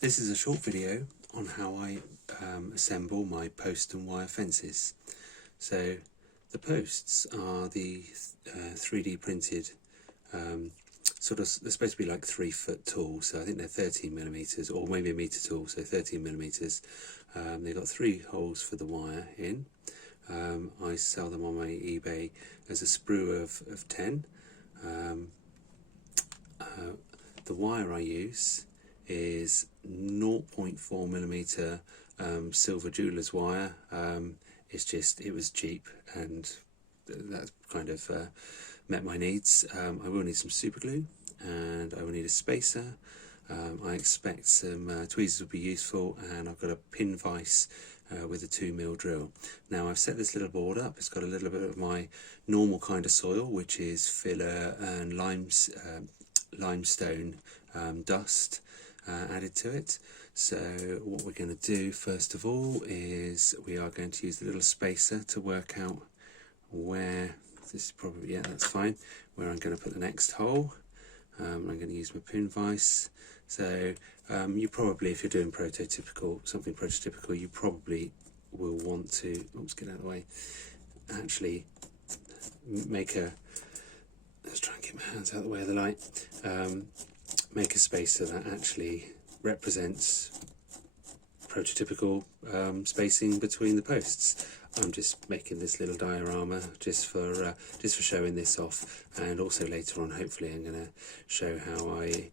This is a short video on how I assemble my post and wire fences. So the posts are the 3D printed they're supposed to be like 3 foot tall, so I think they're 13mm or maybe a metre tall, so 13mm. They've got 3 holes for the wire in. I sell them on my eBay as a sprue of 10. The wire I use is 0.4mm silver jeweler's wire. It was cheap, and that kind of met my needs. I will need some super glue, and I will need a spacer. I expect some tweezers will be useful, and I've got a pin vise with a 2mm drill. Now I've set this little board up. It's got a little bit of my normal kind of soil, which is filler and limestone dust added to it. So what we're going to do first of all is we are going to use the little spacer to work out where, this is probably, yeah, that's fine, where I'm going to put the next hole. I'm going to use my pin vise. So you probably, if you're doing something prototypical, you probably will want to, oops, get out of the way, actually make a, let's try and get my hands out of the way of the light, make a spacer that actually represents prototypical spacing between the posts. I'm just making this little diorama just for showing this off, and also later on hopefully I'm going to show how I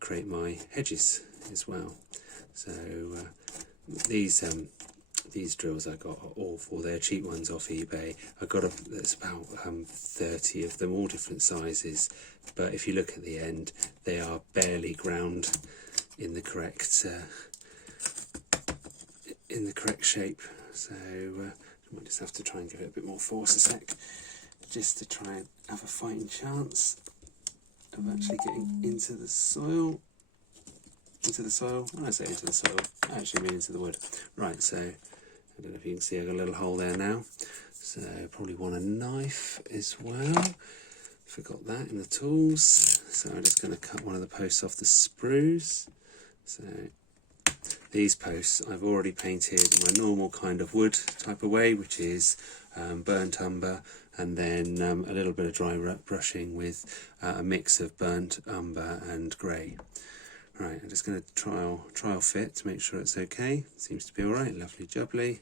create my hedges as well. So these drills I got are awful. They're cheap ones off eBay. I got there's about 30 of them, all different sizes, but if you look at the end, they are barely ground in the correct shape. So I might just have to try and give it a bit more force a sec, just to try and have a fighting chance of actually getting into the soil. When I say into the soil, I actually mean into the wood. Right, so I don't know if you can see I've got a little hole there now. So probably want a knife as well. Forgot that in the tools. So I'm just going to cut one of the posts off the sprues. So these posts I've already painted my normal kind of wood type of way, which is burnt umber, and then a little bit of dry brushing with a mix of burnt umber and grey. Right, I'm just going to trial fit to make sure it's okay. Seems to be alright, lovely jubbly.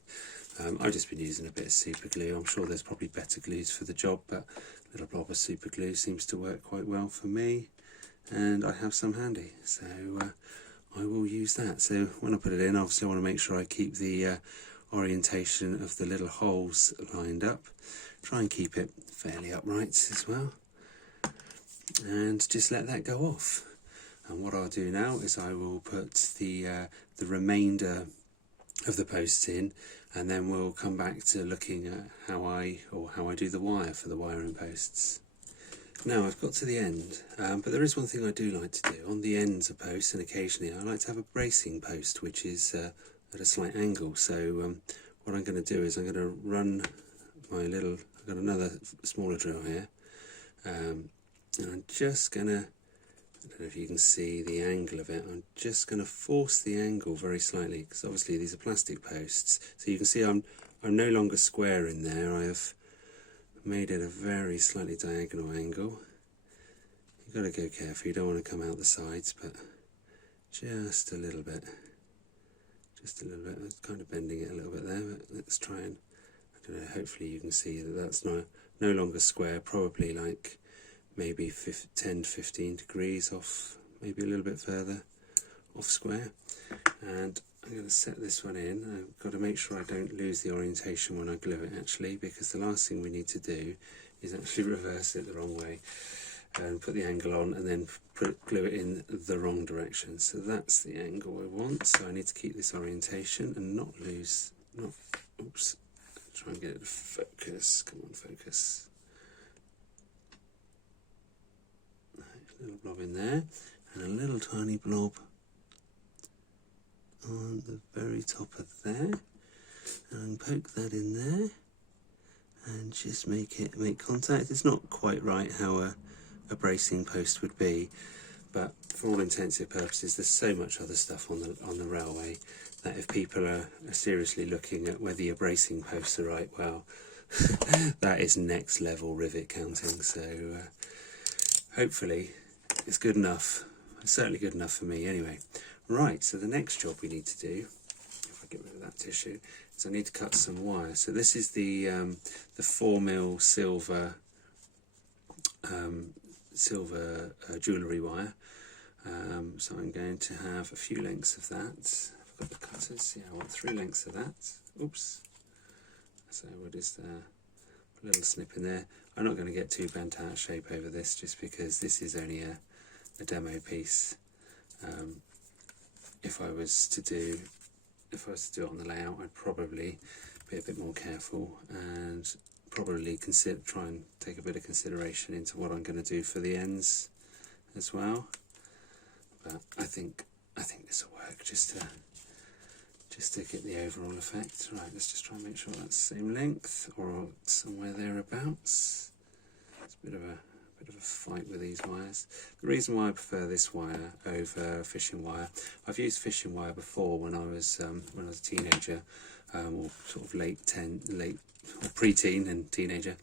I've just been using a bit of super glue. I'm sure there's probably better glues for the job, but a little blob of super glue seems to work quite well for me, and I have some handy, so I will use that. So when I put it in, obviously I want to make sure I keep the orientation of the little holes lined up. Try and keep it fairly upright as well, and just let that go off. And what I'll do now is I will put the remainder of the posts in, and then we'll come back to looking at how I do the wire for the wiring posts. Now I've got to the end, but there is one thing I do like to do. On the ends of posts, and occasionally, I like to have a bracing post, which is at a slight angle. So what I'm going to do is I'm going to run my little, I've got another smaller drill here, and I'm just going to, I don't know if you can see the angle of it, I'm just going to force the angle very slightly, because obviously these are plastic posts. So you can see I'm no longer square in there. I have made it a very slightly diagonal angle. You've got to go careful, you don't want to come out the sides, but just a little bit. I'm kind of bending it a little bit there, but let's try and, I don't know, hopefully you can see that that's no longer square, probably like maybe 10 to 15 degrees off, maybe a little bit further off square. And I'm going to set this one in. I've got to make sure I don't lose the orientation when I glue it, actually, because the last thing we need to do is actually reverse it the wrong way and put the angle on and then glue it in the wrong direction. So that's the angle I want. So I need to keep this orientation and not lose, oops, try and get it to focus. Come on, focus. A little blob in there, and a little tiny blob on the very top of there, and poke that in there and just make contact. It's not quite right how a bracing post would be, but for all intents and purposes, there's so much other stuff on the railway that if people are seriously looking at whether your bracing posts are right, well, that is next level rivet counting. So hopefully it's good enough. It's certainly good enough for me anyway. Right, so the next job we need to do, if I get rid of that tissue, is I need to cut some wire. So this is the 4mm silver jewellery wire. So I'm going to have a few lengths of that. I've got the cutters. Yeah, I want 3 lengths of that. Oops. So we'll just put a little snip in there. I'm not going to get too bent out of shape over this, just because this is only a demo piece. If I was to do it on the layout, I'd probably be a bit more careful and probably try and take a bit of consideration into what I'm going to do for the ends as well. But I think this will work just to get the overall effect. Right, let's just try and make sure that's the same length or somewhere thereabouts. It's a bit of a fight with these wires. The reason why I prefer this wire over fishing wire, I've used fishing wire before when I was a teenager, or sort of pre-teen and teenager,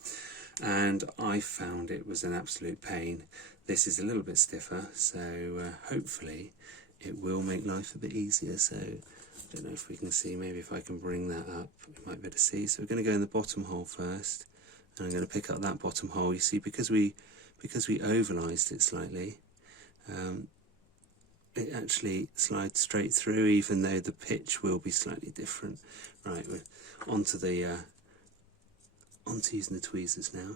and I found it was an absolute pain. This is a little bit stiffer, so hopefully it will make life a bit easier. So I don't know if we can see, maybe if I can bring that up, we might be able to see. So we're going to go in the bottom hole first, and I'm going to pick up that bottom hole. You see, because we ovalized it slightly, it actually slides straight through, even though the pitch will be slightly different. Right, we're onto using the tweezers now.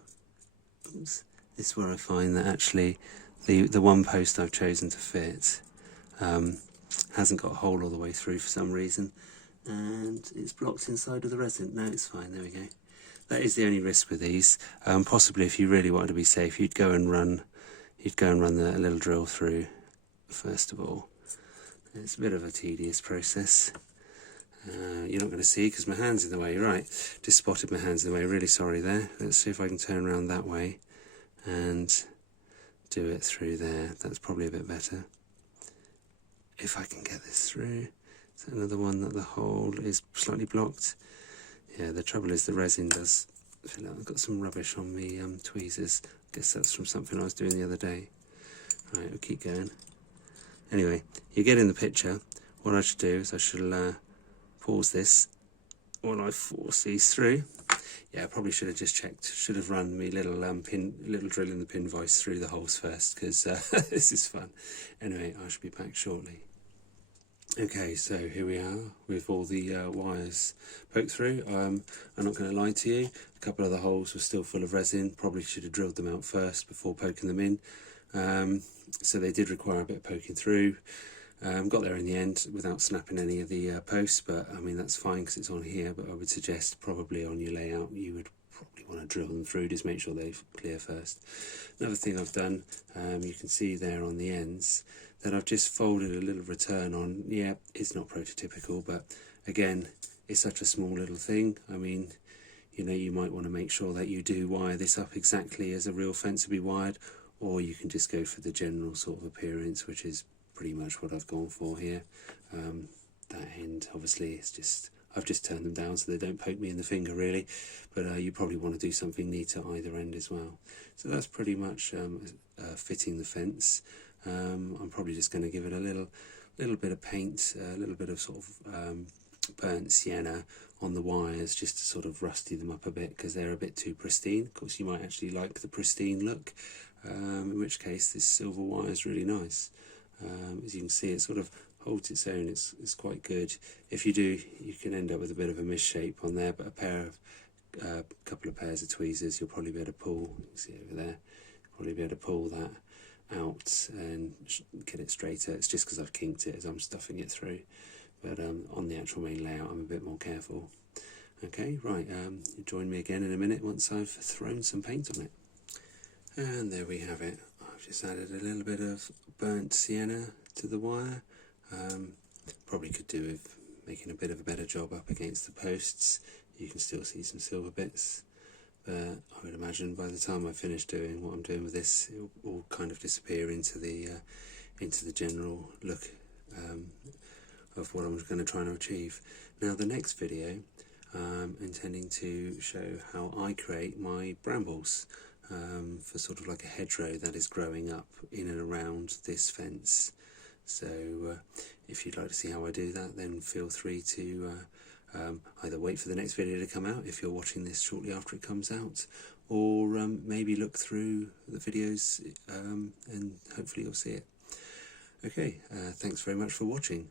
Oops. This is where I find that actually the one post I've chosen to fit hasn't got a hole all the way through for some reason, and it's blocked inside of the resin. No, it's fine. There we go. That is the only risk with these. Possibly, if you really wanted to be safe, you'd go and run a little drill through first of all. It's a bit of a tedious process. You're not going to see because my hand's in the way. Right, just spotted my hand's in the way. Really sorry there. Let's see if I can turn around that way and do it through there. That's probably a bit better. If I can get this through. Is that another one that the hole is slightly blocked? Yeah, the trouble is the resin does feel like I've got some rubbish on me tweezers. I guess that's from something I was doing the other day. Right, we'll keep going. Anyway, you get in the picture. What I should do is I should pause this while I force these through. Yeah, I probably should have just checked. Should have run me little drill in the pin vise through the holes first, because this is fun. Anyway, I should be back shortly. Okay, so here we are with all the wires poked through. I'm not going to lie to you, a couple of the holes were still full of resin. Probably should have drilled them out first before poking them in. So they did require a bit of poking through. Got there in the end without snapping any of the posts, but I mean that's fine because it's on here. But I would suggest probably on your layout you would probably want to drill them through, just make sure they're clear first. Another thing I've done, you can see there on the ends, that I've just folded a little return on. Yeah, it's not prototypical, but again, it's such a small little thing. I mean, you know, you might want to make sure that you do wire this up exactly as a real fence would be wired, or you can just go for the general sort of appearance, which is pretty much what I've gone for here. That end, obviously, it's just, I've just turned them down so they don't poke me in the finger really, but you probably want to do something neat at either end as well. So that's pretty much fitting the fence. I'm probably just going to give it a little bit of paint, a little bit of sort of burnt sienna on the wires, just to sort of rusty them up a bit because they're a bit too pristine. Of course, you might actually like the pristine look, in which case this silver wire is really nice. As you can see, it sort of holds its own. It's quite good. If you do, you can end up with a bit of a misshape on there, but a couple of pairs of tweezers, you'll probably be able to pull. You can see over there, probably be able to pull that out and get it straighter. It's just because I've kinked it as I'm stuffing it through, but on the actual main layout I'm a bit more careful. Okay, right, you join me again in a minute once I've thrown some paint on it. And there we have it. I've just added a little bit of burnt sienna to the wire. Probably could do with making a bit of a better job up against the posts. You can still see some silver bits, but I would imagine by the time I finish doing what I'm doing with this, it will all kind of disappear into the into the general look of what I'm going to try and achieve. Now the next video, I'm intending to show how I create my brambles for sort of like a hedgerow that is growing up in and around this fence. So if you'd like to see how I do that, then feel free to either wait for the next video to come out if you're watching this shortly after it comes out, or maybe look through the videos and hopefully you'll see it. Okay, thanks very much for watching.